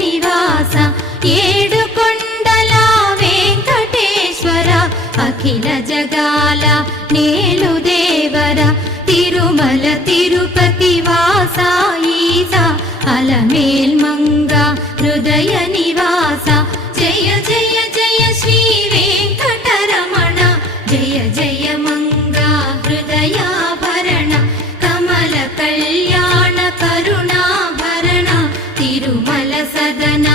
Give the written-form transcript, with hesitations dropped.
నివాస ఏడుకొండల వెంకటేశ్వర అఖిల జగాల నేలు దేవర తిరుమల తిరుపతి వాస ఈస అలమేల్మంగ హృదయ నివాస జయ జయ జయ శ్రీ వెంకటరమణ జయ జయ మంగ హృదయాభరణ కమల కళ్యాణ కరుణాభరణ తిరుమల సదన